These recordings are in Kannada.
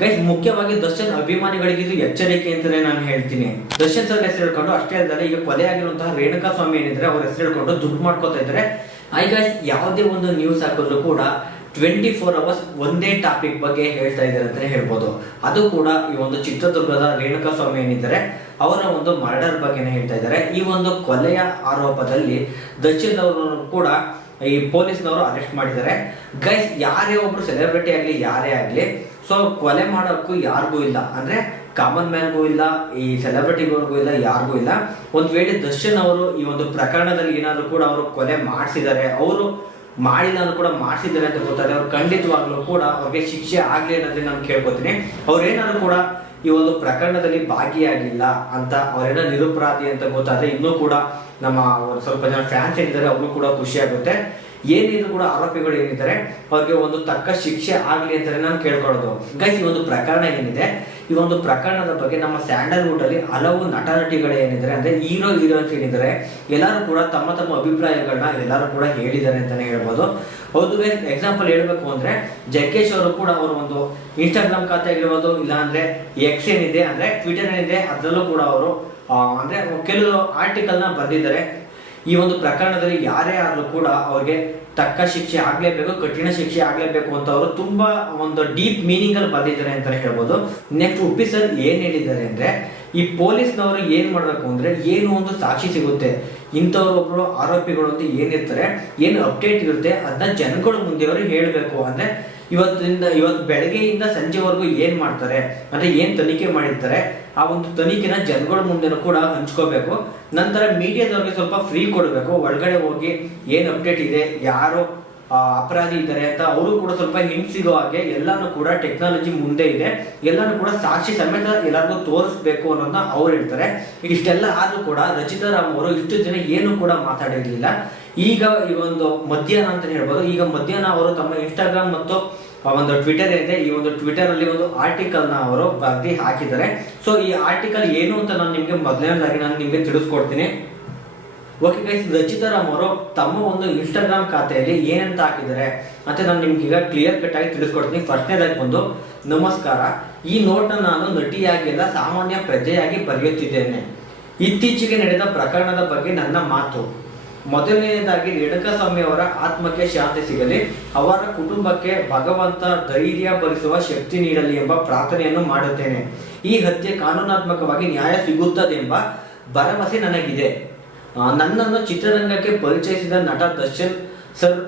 ಗೈಸ್ ಮುಖ್ಯವಾಗಿ ದರ್ಶನ್ ಅಭಿಮಾನಿಗಳಿಗೆ ಇದು ಎಚ್ಚರಿಕೆ ಅಂತಲೇ ನಾನು ಹೇಳ್ತೀನಿ. ದರ್ಶನ್ ಸರ್ ಹೆಸರು ಹೇಳ್ಕೊಂಡು, ಅಷ್ಟೇ ಅಲ್ಲದೆ ಈಗ ಕೊಲೆ ಆಗಿರುವಂತಹ ರೇಣುಕಾ ಸ್ವಾಮಿ ಏನಿದ್ರೆ ಅವ್ರ ಹೆಸರು ಹೇಳ್ಕೊಂಡು ದುಡ್ಡು ಮಾಡ್ಕೋತಾ ಇದ್ದಾರೆ. ಗೈಸ್ ಯಾವುದೇ ಒಂದು ನ್ಯೂಸ್ ಹಾಕಿದ್ರು ಕೂಡ ಟ್ವೆಂಟಿ ಫೋರ್ ಅವರ್ಸ್ ಒಂದೇ ಟಾಪಿಕ್ ಬಗ್ಗೆ ಹೇಳ್ತಾ ಇದ್ದಾರೆ ಅಂತಾನೆ ಹೇಳ್ಬೋದು. ಅದು ಕೂಡ ಈ ಒಂದು ಚಿತ್ರದುರ್ಗದ ರೇಣುಕಾ ಸ್ವಾಮಿ ಏನಿದ್ದಾರೆ, ಅವರ ಒಂದು ಮರ್ಡರ್ ಬಗ್ಗೆನೇ ಹೇಳ್ತಾ ಇದ್ದಾರೆ. ಈ ಒಂದು ಕೊಲೆಯ ಆರೋಪದಲ್ಲಿ ದರ್ಶನ್ ಅವರು ಕೂಡ ಈ ಪೊಲೀಸ್ನವರು ಅರೆಸ್ಟ್ ಮಾಡಿದ್ದಾರೆ. ಗೈಸ್ ಯಾರೇ ಒಬ್ರು ಸೆಲೆಬ್ರಿಟಿ ಆಗಲಿ, ಯಾರೇ ಆಗಲಿ ಸೊ ಕೊಲೆ ಮಾಡೋಕ್ಕೂ ಯಾರಿಗೂ ಇಲ್ಲ. ಅಂದ್ರೆ ಕಾಮನ್ ಮ್ಯಾನ್ಗೂ ಇಲ್ಲ, ಈ ಸೆಲೆಬ್ರಿಟಿಗಳಿಗೂ ಇಲ್ಲ, ಯಾರಿಗೂ ಇಲ್ಲ. ಒಂದ್ ವೇಳೆ ದರ್ಶನ್ ಅವರು ಈ ಒಂದು ಪ್ರಕರಣದಲ್ಲಿ ಏನಾದ್ರು ಕೂಡ ಅವರು ಕೊಲೆ ಮಾಡಿಸಿದ್ದಾರೆ ಅವರು ಮಾಡಿಲ್ಲ ಕೂಡ ಮಾಡಿಸಿದ್ದಾರೆ ಅಂತ ಗೊತ್ತಾದ್ರೆ ಅವ್ರು ಖಂಡಿತವಾಗ್ಲೂ ಕೂಡ ಅವ್ರಿಗೆ ಶಿಕ್ಷೆ ಆಗ್ಲಿ ಅನ್ನೋದನ್ನ ನಾನು ಕೇಳ್ಕೊತೀನಿ. ಅವ್ರೇನಾದ್ರು ಕೂಡ ಈ ಒಂದು ಪ್ರಕರಣದಲ್ಲಿ ಭಾಗಿಯಾಗಿಲ್ಲ ಅಂತ ಅವರೇನೋ ನಿರುಪರಾಧಿ ಅಂತ ಗೊತ್ತಾದ್ರೆ ಇನ್ನೂ ಕೂಡ ನಮ್ಮ ಒಂದು ಸ್ವಲ್ಪ ಜನ ಫ್ಯಾನ್ಸ್ ಏನಿದ್ದಾರೆ ಅವ್ರಿಗೂ ಕೂಡ ಖುಷಿ ಆಗುತ್ತೆ. ಏನಿದ್ರು ಕೂಡ ಆರೋಪಿಗಳು ಏನಿದ್ದಾರೆ, ಅವ್ರಿಗೆ ಒಂದು ತಕ್ಕ ಶಿಕ್ಷೆ ಆಗಲಿ ಅಂತಾನೆ ನಾನು ಕೇಳ್ಕೊಳ್ಳೋದು. ಗೈಸ್ ಈ ಒಂದು ಪ್ರಕರಣ ಏನಿದೆ? ಈ ಒಂದು ಪ್ರಕರಣದ ಬಗ್ಗೆ ನಮ್ಮ ಸ್ಯಾಂಡಲ್ವುಡ್ ಅಲ್ಲಿ ಹಲವು ನಟ ನಟಿಗಳು ಏನಿದ್ದಾರೆ ಅಂದ್ರೆ ಹೀರೋ ಹೀರೋ ಅಂತ ಏನಿದ್ದಾರೆ ಎಲ್ಲರೂ ಕೂಡ ತಮ್ಮ ತಮ್ಮ ಅಭಿಪ್ರಾಯಗಳನ್ನ ಎಲ್ಲರೂ ಕೂಡ ಹೇಳಿದ್ದಾರೆ ಅಂತಾನೆ ಹೇಳ್ಬೋದು. ಹೌದು ಎಕ್ಸಾಂಪಲ್ ಹೇಳ್ಬೇಕು ಅಂದ್ರೆ ಜಗ್ಗೇಶ್ ಅವರು ಕೂಡ ಅವರು ಒಂದು ಇನ್ಸ್ಟಾಗ್ರಾಮ್ ಖಾತೆ ಆಗಿರ್ಬೋದು, ಇಲ್ಲ ಅಂದ್ರೆ ಎಕ್ಸ್ ಏನಿದೆ ಅಂದ್ರೆ ಟ್ವಿಟರ್ ಏನಿದೆ, ಅದರಲ್ಲೂ ಕೂಡ ಅವರು ಅಂದ್ರೆ ಕೆಲವು ಆರ್ಟಿಕಲ್ನ ಬರೆದಿದ್ದಾರೆ. ಈ ಒಂದು ಪ್ರಕರಣದಲ್ಲಿ ಯಾರೇ ಆದರೂ ಕೂಡ ಅವ್ರಿಗೆ ತಕ್ಕ ಶಿಕ್ಷೆ ಆಗಲೇಬೇಕು, ಕಠಿಣ ಶಿಕ್ಷೆ ಆಗಲೇಬೇಕು ಅಂತ ಅವರು ತುಂಬಾ ಒಂದು ಡೀಪ್ ಮೀನಿಂಗ್ ಅಲ್ಲಿ ಬಂದಿದ್ದಾರೆ ಅಂತ ಹೇಳ್ಬೋದು. ನೆಕ್ಸ್ಟ್ ಉಪ್ಪಿ ಸರ್ ಏನ್ ಹೇಳಿದ್ದಾರೆ ಅಂದ್ರೆ, ಈ ಪೊಲೀಸ್ನವರು ಏನ್ ಮಾಡಬೇಕು ಅಂದ್ರೆ ಏನು ಒಂದು ಸಾಕ್ಷಿ ಸಿಗುತ್ತೆ, ಇಂಥವ್ರು ಒಬ್ರು ಆರೋಪಿಗಳು ಅಂತ ಏನಿರ್ತಾರೆ ಏನು ಅಪ್ಡೇಟ್ ಇರುತ್ತೆ ಅದನ್ನ ಜನಗಳ ಮುಂದೆ ಅವರು ಹೇಳಬೇಕು ಅಂದ್ರೆ, ಇವತ್ತಿಂದ, ಇವತ್ತು ಬೆಳಗ್ಗೆಯಿಂದ ಸಂಜೆವರೆಗೂ ಏನ್ ಮಾಡ್ತಾರೆ ಅಂದ್ರೆ ಏನ್ ತನಿಖೆ ಮಾಡಿರ್ತಾರೆ, ಆ ಒಂದು ತನಿಖೆನ ಜನಗಳ ಮುಂದೆನೂ ಕೂಡ ಹಂಚ್ಕೋಬೇಕು. ನಂತರ ಮೀಡಿಯಾದವ್ರಿಗೆ ಸ್ವಲ್ಪ ಫ್ರೀ ಕೊಡಬೇಕು. ಒಳಗಡೆ ಹೋಗಿ ಏನು ಅಪ್ಡೇಟ್ ಇದೆ, ಯಾರು ಅಪರಾಧಿ ಇದ್ದಾರೆ ಅಂತ ಅವರು ಕೂಡ ಸ್ವಲ್ಪ ಹಿಂಟ್ ಸಿಗೋ ಹಾಗೆ ಎಲ್ಲಾನು ಕೂಡ ಟೆಕ್ನಾಲಜಿ ಮುಂದೆ ಇದೆ. ಎಲ್ಲಾನು ಕೂಡ ಸಾಕ್ಷಿ ಸಮೇತ ಎಲ್ಲರಿಗೂ ತೋರಿಸ್ಬೇಕು ಅನ್ನೋದನ್ನ ಅವ್ರು ಹೇಳ್ತಾರೆ. ಇಷ್ಟೆಲ್ಲ ಆದ್ರೂ ಕೂಡ ರಚಿತಾ ರಾಮ್ ಅವರು ಇಷ್ಟು ಜನ ಏನು ಕೂಡ ಮಾತಾಡಿರಲಿಲ್ಲ. ಈಗ ಈ ಒಂದು ಮಧ್ಯಾಹ್ನ ಅಂತ ಹೇಳ್ಬೋದು. ಈಗ ಮಧ್ಯಾಹ್ನ ಅವರು ತಮ್ಮ ಇನ್ಸ್ಟಾಗ್ರಾಮ್ ಮತ್ತು ಆ ಒಂದು ಟ್ವಿಟರ್ ಏನಿದೆ, ಈ ಒಂದು ಟ್ವಿಟರ್ ಅಲ್ಲಿ ಒಂದು ಆರ್ಟಿಕಲ್ನ ಅವರು ಬರ್ದಿ ಹಾಕಿದ್ದಾರೆ. ಸೊ ಈ ಆರ್ಟಿಕಲ್ ಏನು ಅಂತ ನಾನು ನಿಮ್ಗೆ ಮೊದಲನೇದಾಗಿ ನಾನು ನಿಮ್ಗೆ ತಿಳಿಸ್ಕೊಡ್ತೀನಿ. ಓಕೆ ಗೈಸ್ ರಚಿತಾ ರಾಮ್ ಅವರು ತಮ್ಮ ಒಂದು ಇನ್ಸ್ಟಾಗ್ರಾಮ್ ಖಾತೆಯಲ್ಲಿ ಏನಂತ ಹಾಕಿದ್ದಾರೆ ಅಂತ ನಾನು ನಿಮ್ಗೆ ಈಗ ಕ್ಲಿಯರ್ ಕಟ್ ಆಗಿ ತಿಳಿಸ್ಕೊಡ್ತೀನಿ. ಫಸ್ಟ್ನೇದಾಗಿ ಬಂದು, ನಮಸ್ಕಾರ. ಈ ನೋಟ್ನ ನಾನು ನಟಿಯಾಗಿಲ್ಲ ಸಾಮಾನ್ಯ ಪ್ರಜೆಯಾಗಿ ಬರೆಯುತ್ತಿದ್ದೇನೆ. ಇತ್ತೀಚೆಗೆ ನಡೆದ ಪ್ರಕರಣದ ಬಗ್ಗೆ ನನ್ನ ಮಾತು. ಮೊದಲನೆಯದಾಗಿ ರೇಣುಕಾಸ್ವಾಮಿ ಅವರ ಆತ್ಮಕ್ಕೆ ಶಾಂತಿ ಸಿಗಲಿ, ಅವರ ಕುಟುಂಬಕ್ಕೆ ಭಗವಂತ ಧೈರ್ಯ ಭರಿಸುವ ಶಕ್ತಿ ನೀಡಲಿ ಎಂಬ ಪ್ರಾರ್ಥನೆಯನ್ನು ಮಾಡುತ್ತೇನೆ. ಈ ಹತ್ಯೆ ಕಾನೂನಾತ್ಮಕವಾಗಿ ನ್ಯಾಯ ಸಿಗುತ್ತದೆಂಬ ಭರವಸೆ ನನಗಿದೆ. ನನ್ನನ್ನು ಚಿತ್ರರಂಗಕ್ಕೆ ಪರಿಚಯಿಸಿದ ನಟ ದರ್ಶನ್ ಸರ್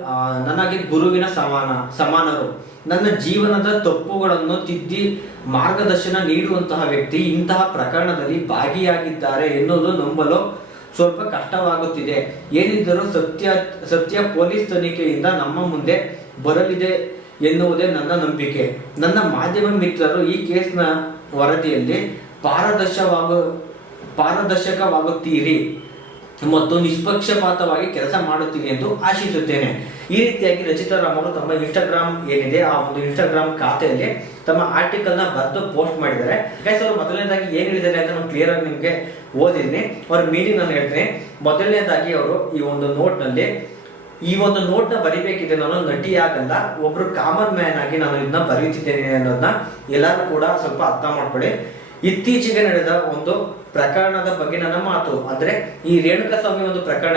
ನನಗೆ ಗುರುವಿನ ಸಮಾನ, ಸಮಾನರು. ನನ್ನ ಜೀವನದ ತಪ್ಪುಗಳನ್ನು ತಿದ್ದಿ ಮಾರ್ಗದರ್ಶನ ನೀಡುವಂತಹ ವ್ಯಕ್ತಿ ಇಂತಹ ಪ್ರಕರಣದಲ್ಲಿ ಭಾಗಿಯಾಗಿದ್ದಾರೆ ಎನ್ನುವುದು ನಂಬಲು ಸ್ವಲ್ಪ ಕಷ್ಟವಾಗುತ್ತಿದೆ. ಏನಿದ್ದರೂ ಸತ್ಯ ಸತ್ಯ ಪೊಲೀಸ್ ತನಿಖೆಯಿಂದ ನಮ್ಮ ಮುಂದೆ ಬರಲಿದೆ ಎನ್ನುವುದೇ ನನ್ನ ನಂಬಿಕೆ. ನನ್ನ ಮಾಧ್ಯಮ ಮಿತ್ರರು ಈ ಕೇಸ್ನ ವರದಿಯಲ್ಲಿ ಪಾರದರ್ಶವಾಗ, ಪಾರದರ್ಶಕವಾಗುತ್ತೀರಿ. ಮತ್ತು ನಿಷ್ಪಕ್ಷಪಾತವಾಗಿ ಕೆಲಸ ಮಾಡುತ್ತೀನಿ ಎಂದು ಆಶಿಸುತ್ತೇನೆ. ಈ ರೀತಿಯಾಗಿ ರಚಿತಾ ರಾಮ್ ಅವರು ತಮ್ಮ ಇನ್ಸ್ಟಾಗ್ರಾಮ್ ಏನಿದೆ, ಆ ಒಂದು ಇನ್ಸ್ಟಾಗ್ರಾಮ್ ಖಾತೆಯಲ್ಲಿ ತಮ್ಮ ಆರ್ಟಿಕಲ್ನ ಬರೆದು ಪೋಸ್ಟ್ ಮಾಡಿದ್ದಾರೆ. ಗೈಸ್ ಅವರು ಮೊದಲನೇದಾಗಿ ಏನ್ ಹೇಳಿದ್ದಾರೆ ಅಂತ ನಾನು ಕ್ಲಿಯರ್ ಆಗಿ ನಿಮ್ಗೆ ಓದಿದ್ದೀನಿ. ಅವ್ರ ಮೀನಿಂಗ್ ನಾನು ಹೇಳ್ತೀನಿ. ಮೊದಲನೇದಾಗಿ ಅವರು ಈ ಒಂದು ನೋಟ್ನಲ್ಲಿ, ಈ ಒಂದು ನೋಟ್ನ ಬರಿಬೇಕಿದೆ ನಾನು, ನಟಿ ಆಗಲ್ಲ, ಒಬ್ರು ಕಾಮನ್ ಮ್ಯಾನ್ ಆಗಿ ನಾನು ಇದನ್ನ ಬರೆಯುತ್ತಿದ್ದೇನೆ ಅನ್ನೋದನ್ನ ಎಲ್ಲರೂ ಕೂಡ ಸ್ವಲ್ಪ ಅರ್ಥ ಮಾಡ್ಕೊಳ್ಳಿ. ಇತ್ತೀಚೆಗೆ ನಡೆದ ಒಂದು ಪ್ರಕರಣದ ಬಗ್ಗೆ ನನ್ನ ಮಾತು. ಅಂದ್ರೆ ಈ ರೇಣುಕಾ ಸ್ವಾಮಿ ಒಂದು ಪ್ರಕರಣ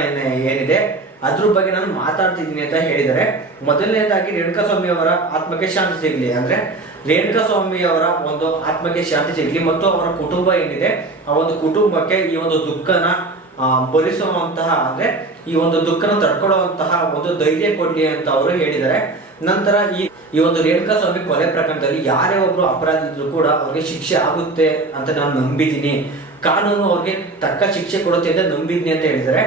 ಏನಿದೆ, ಅದ್ರ ಬಗ್ಗೆ ನಾನು ಮಾತಾಡ್ತಿದ್ದೀನಿ ಅಂತ ಹೇಳಿದರೆ, ಮೊದಲನೇದಾಗಿ ರೇಣುಕಾ ಸ್ವಾಮಿ ಅವರ ಆತ್ಮಕ್ಕೆ ಶಾಂತಿ ಸಿಗಲಿ. ಅಂದ್ರೆ ರೇಣುಕಾ ಸ್ವಾಮಿ ಅವರ ಒಂದು ಆತ್ಮಕ್ಕೆ ಶಾಂತಿ ಸಿಗಲಿ ಮತ್ತು ಅವರ ಕುಟುಂಬ ಏನಿದೆ, ಆ ಒಂದು ಕುಟುಂಬಕ್ಕೆ ಈ ಒಂದು ದುಃಖನ ಭರಿಸುವಂತಹ ಅಂದ್ರೆ ಈ ಒಂದು ದುಃಖನ ತಡ್ಕೊಳ್ಳುವಂತಹ ಒಂದು ಧೈರ್ಯ ಕೊಡ್ಲಿ ಅಂತ ಅವರು ಹೇಳಿದ್ದಾರೆ ನಂತರ ಈ ಈ ಒಂದು ರೇಣುಕಾ ಸ್ವಾಮಿ ಕೊಲೆ ಪ್ರಕರಣದಲ್ಲಿ ಯಾರೇ ಒಬ್ರು ಅಪರಾಧಿ ಇದ್ರು ಕೂಡ ಅವ್ರಿಗೆ ಶಿಕ್ಷೆ ಆಗುತ್ತೆ ಅಂತ ನಾನು ನಂಬಿದ್ದೀನಿ. ಕಾನೂನು ಅವ್ರಿಗೆ ತಕ್ಕ ಶಿಕ್ಷೆ ಕೊಡುತ್ತೆ ಅಂತ ನಂಬಿದ್ನಿ ಅಂತ ಹೇಳಿದ್ದಾರೆ.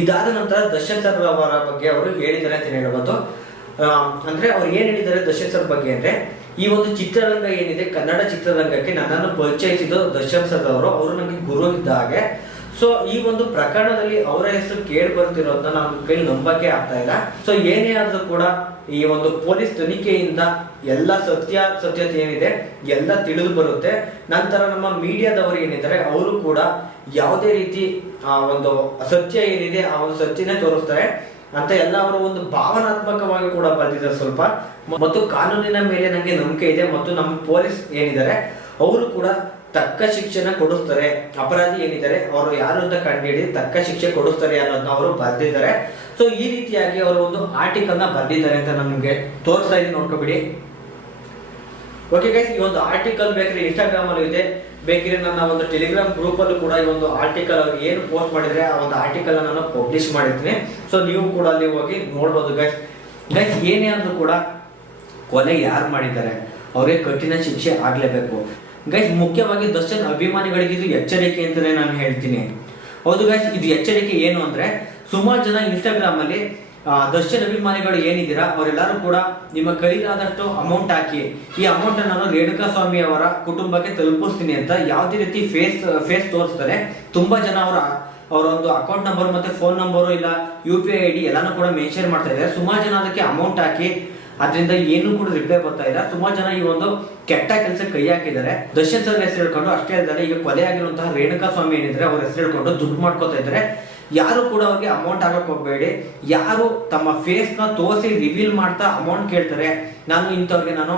ಇದಾದ ನಂತರ ದಶರಥರ್ ಅವರ ಬಗ್ಗೆ ಅವರು ಹೇಳಿದ್ದಾರೆ ಅಂತ ಹೇಳ್ಬೋದು ಅಂದ್ರೆ ಅವ್ರು ಏನ್ ಹೇಳಿದ್ದಾರೆ ದಶರಥರ್ ಬಗ್ಗೆ ಅಂದ್ರೆ, ಈ ಒಂದು ಚಿತ್ರರಂಗ ಏನಿದೆ, ಕನ್ನಡ ಚಿತ್ರರಂಗಕ್ಕೆ ನನ್ನನ್ನು ಪರಿಚಯಿಸಿದ ಸರ್ ಅವರು ಅವರು ನನಗೆ ಗುರು ಇದ್ದ ಹಾಗೆ ಸೊ ಈ ಒಂದು ಪ್ರಕರಣದಲ್ಲಿ ಅವರ ಹೆಸರು ಕೇಳಿ ಬರ್ತಿರೋದನ್ನ ನಮ್ಮ ಕೈಲಿ ನಂಬಕ್ಕೆ ಆಗ್ತಾ ಇಲ್ಲ. ಸೊ ಏನೇ ಆದ್ರೂ ಕೂಡ ಈ ಒಂದು ಪೊಲೀಸ್ ತನಿಖೆಯಿಂದ ಎಲ್ಲ ಸತ್ಯ, ಸತ್ಯತೆ ಏನಿದೆ, ಎಲ್ಲ ತಿಳಿದು ಬರುತ್ತೆ. ನಂತರ ನಮ್ಮ ಮೀಡಿಯಾದವರು ಏನಿದ್ದಾರೆ, ಅವರು ಕೂಡ ಯಾವುದೇ ರೀತಿ ಆ ಒಂದು ಅಸತ್ಯ ಏನಿದೆ, ಆ ಒಂದು ಸತ್ಯನೇ ತೋರಿಸ್ತಾರೆ ಅಂತ ಎಲ್ಲ ಅವರು ಒಂದು ಭಾವನಾತ್ಮಕವಾಗಿ ಕೂಡ ಬರೆದಿದ್ದಾರೆ ಸ್ವಲ್ಪ. ಮತ್ತು ಕಾನೂನಿನ ಮೇಲೆ ನನಗೆ ನಂಬಿಕೆ ಇದೆ. ಮತ್ತು ನಮ್ಮ ಪೊಲೀಸ್ ಏನಿದ್ದಾರೆ, ಅವರು ಕೂಡ ತಕ್ಕ ಶಿಕ್ಷೆನ ಕೊಡಿಸ್ತಾರೆ. ಅಪರಾಧಿ ಏನಿದ್ದಾರೆ, ಅವರು ಯಾರು ಅಂತ ಕಂಡುಹಿಡಿದು ತಕ್ಕ ಶಿಕ್ಷೆ ಕೊಡಿಸ್ತಾರೆ ಅನ್ನೋದನ್ನ ಅವರು ಬರೆದಿದ್ದಾರೆ. ಸೊ ಈ ರೀತಿಯಾಗಿ ಅವರು ಒಂದು ಆರ್ಟಿಕಲ್ನ ಬರೆದಿದ್ದಾರೆ ಅಂತ ನಿಮ್ಗೆ ತೋರಿಸ್ತಾ ಇದ್ದೀನಿ, ನೋಡ್ಕೊಬಿಡಿ. ಓಕೆ ಗೈಸ್ ಈ ಒಂದು ಆರ್ಟಿಕಲ್ ಬೇಕ್ರೆ ಇನ್ಸ್ಟಾಗ್ರಾಮ್ ಅಲ್ಲೂ ಇದೆ. ಬೇಕಿದ್ರೆ ನನ್ನ ಒಂದು ಟೆಲಿಗ್ರಾಮ್ ಗ್ರೂಪ್ ಅಲ್ಲೂ ಕೂಡ ಈ ಒಂದು ಆರ್ಟಿಕಲ್ ಅವ್ರು ಏನು ಪೋಸ್ಟ್ ಮಾಡಿದ್ರೆ, ಆ ಒಂದು ಆರ್ಟಿಕಲ್ ನಾನು ಪಬ್ಲಿಷ್ ಮಾಡಿರ್ತೀನಿ. ಸೊ ನೀವು ಕೂಡ ಅಲ್ಲಿ ಹೋಗಿ ನೋಡ್ಬೋದು ಗೈಸ್ ಗೈಸ್ ಏನೇ ಅಂದ್ರೂ ಕೂಡ ಕೊಲೆ ಯಾರು ಮಾಡಿದ್ದಾರೆ? ಅವ್ರಿಗೆ ಕಠಿಣ ಶಿಕ್ಷೆ ಆಗ್ಲೇಬೇಕು. ಗೈಸ್ ಮುಖ್ಯವಾಗಿ ದರ್ಶನ್ ಅಭಿಮಾನಿಗಳಿಗೆ ಇದು ಎಚ್ಚರಿಕೆ ಅಂತಲೇ ನಾನು ಹೇಳ್ತೀನಿ. ಹೌದು ಗೈಸ್ ಇದು ಎಚ್ಚರಿಕೆ ಏನು ಅಂದ್ರೆ, ಸುಮಾರು ಜನ ಇನ್ಸ್ಟಾಗ್ರಾಮ್ ಅಲ್ಲಿ ದರ್ಶನ್ ಅಭಿಮಾನಿಗಳು ಏನಿದ್ದೀರಾ, ಅವರೆಲ್ಲರೂ ಕೂಡ ನಿಮ್ಮ ಕೈಲಾದಷ್ಟು ಅಮೌಂಟ್ ಹಾಕಿ, ಈ ಅಮೌಂಟ್ ನಾನು ರೇಣುಕಾ ಸ್ವಾಮಿ ಅವರ ಕುಟುಂಬಕ್ಕೆ ತಲುಪಿಸ್ತೀನಿ ಅಂತ ಯಾವುದೇ ರೀತಿ ಫೇಸ್ ಫೇಸ್ ತೋರಿಸ್ತಾರೆ. ತುಂಬಾ ಜನ ಅವರ ಅವರ ಒಂದು ಅಕೌಂಟ್ ನಂಬರ್ ಮತ್ತೆ ಫೋನ್ ನಂಬರು ಇಲ್ಲ U P I I D ಎಲ್ಲಾನು ಕೂಡ ಮೆನ್ಷನ್ ಮಾಡ್ತಾ ಇದ್ದಾರೆ. ಸುಮಾರು ಜನ ಅದಕ್ಕೆ ಅಮೌಂಟ್ ಹಾಕಿ ಅದರಿಂದ ಏನು ಕೂಡ ರಿಪ್ಲೈ ಬರ್ತಾ ಇಲ್ಲ. ತುಂಬಾ ಜನ ಈ ಒಂದು ಕೆಟ್ಟ ಕೆಲಸ ಕೈ ಹಾಕಿದ್ದಾರೆ. ದರ್ಶನ್ ಸರ್ ಹೆಸರು ಹೇಳ್ಕೊಂಡು ಅಷ್ಟೇ ಇದ್ದಾರೆ ಈಗ ಕೊಲೆ ಆಗಿರುವಂತಹ ರೇಣುಕಾ ಸ್ವಾಮಿ ಏನಿದ್ರೆ ಅವ್ರ ಹೆಸರು ಹೇಳ್ಕೊಂಡು ದುಡ್ಡು ಮಾಡ್ಕೋತಾ ಇದ್ದಾರೆ. ಯಾರು ಕೂಡ ಅವ್ರಿಗೆ ಅಮೌಂಟ್ ಆಗಕ್ ಹೋಗ್ಬೇಡಿ. ಯಾರು ತಮ್ಮ ಫೇಸ್ನ ತೋರಿಸಿ ರಿವೀಲ್ ಮಾಡ್ತಾ ಅಮೌಂಟ್ ಕೇಳ್ತಾರೆ. ನಾನು ಇಂಥವ್ರಿಗೆ ನಾನು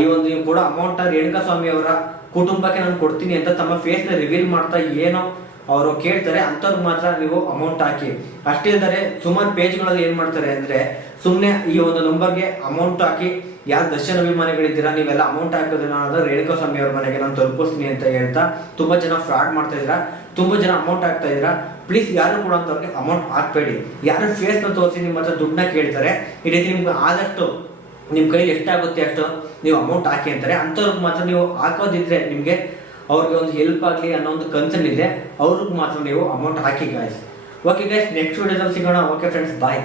ಈ ಒಂದು ಕೂಡ ಅಮೌಂಟ್ ರೇಣುಕಾ ಸ್ವಾಮಿ ಅವರ ಕುಟುಂಬಕ್ಕೆ ನಾನು ಕೊಡ್ತೀನಿ ಅಂತ ತಮ್ಮ ಫೇಸ್ನ ರಿವೀಲ್ ಮಾಡ್ತಾ ಏನೋ ಅವರು ಕೇಳ್ತಾರೆ ಅಂಥವ್ರಿಗೆ ಮಾತ್ರ ನೀವು ಅಮೌಂಟ್ ಹಾಕಿ. ಅಷ್ಟೇ ಅಂದರೆ ಸುಮಾರು ಪೇಜ್ಗಳಲ್ಲಿ ಏನು ಮಾಡ್ತಾರೆ ಅಂದರೆ ಸುಮ್ಮನೆ ಈ ಒಂದು ನಂಬರ್ಗೆ ಅಮೌಂಟ್ ಹಾಕಿ, ಯಾರು ದರ್ಶನ ಅಭಿಮಾನಿಗಳಿದ್ದೀರಾ, ನೀವೆಲ್ಲ ಅಮೌಂಟ್ ಹಾಕೋದಿಲ್ಲ ಅನ್ನೋದು ರೇಣುಕಾ ಸ್ವಾಮಿ ಅವ್ರ ಮನೆಗೆ ನಾನು ತಲುಪಿಸ್ತೀನಿ ಅಂತ ಹೇಳ್ತಾ ತುಂಬ ಜನ ಫ್ರಾಡ್ ಮಾಡ್ತಾ ಇದ್ದೀರಾ, ತುಂಬ ಜನ ಅಮೌಂಟ್ ಹಾಕ್ತಾ ಇದ್ದೀರಾ ಪ್ಲೀಸ್ ಯಾರು ಕೂಡ ಅಂತವ್ರಿಗೆ ಅಮೌಂಟ್ ಹಾಕ್ಬೇಡಿ. ಯಾರು ಫೇಸ್ನ ತೋರಿಸಿ ನಿಮ್ಮ ಹತ್ರ ದುಡ್ಡನ್ನ ಕೇಳ್ತಾರೆ, ಈ ರೀತಿ ನಿಮ್ಗೆ ಆದಷ್ಟು ನಿಮ್ಮ ಕೈಲಿ ಎಷ್ಟಾಗುತ್ತೆ ಅಷ್ಟು ನೀವು ಅಮೌಂಟ್ ಹಾಕಿ ಅಂತಾರೆ. ಅಂಥವ್ರಿಗೆ ಮಾತ್ರ ನೀವು ಹಾಕೋದಿದ್ರೆ ನಿಮ್ಗೆ ಅವ್ರಿಗೆ ಒಂದು ಹೆಲ್ಪ್ ಆಗಲಿ ಅನ್ನೋ ಒಂದು ಕನ್ಸರ್ನ್ ಇದೆ, ಅವ್ರಿಗೆ ಮಾತ್ರ ನೀವು ಅಮೌಂಟ್ ಹಾಕಿ ಗಾಯ್ಸ್ ಓಕೆ ಗಾಯ್ಸ್ ನೆಕ್ಸ್ಟ್ ವಿಡಿಯೋದಲ್ಲಿ ಸಿಗೋಣ. Okay friends bye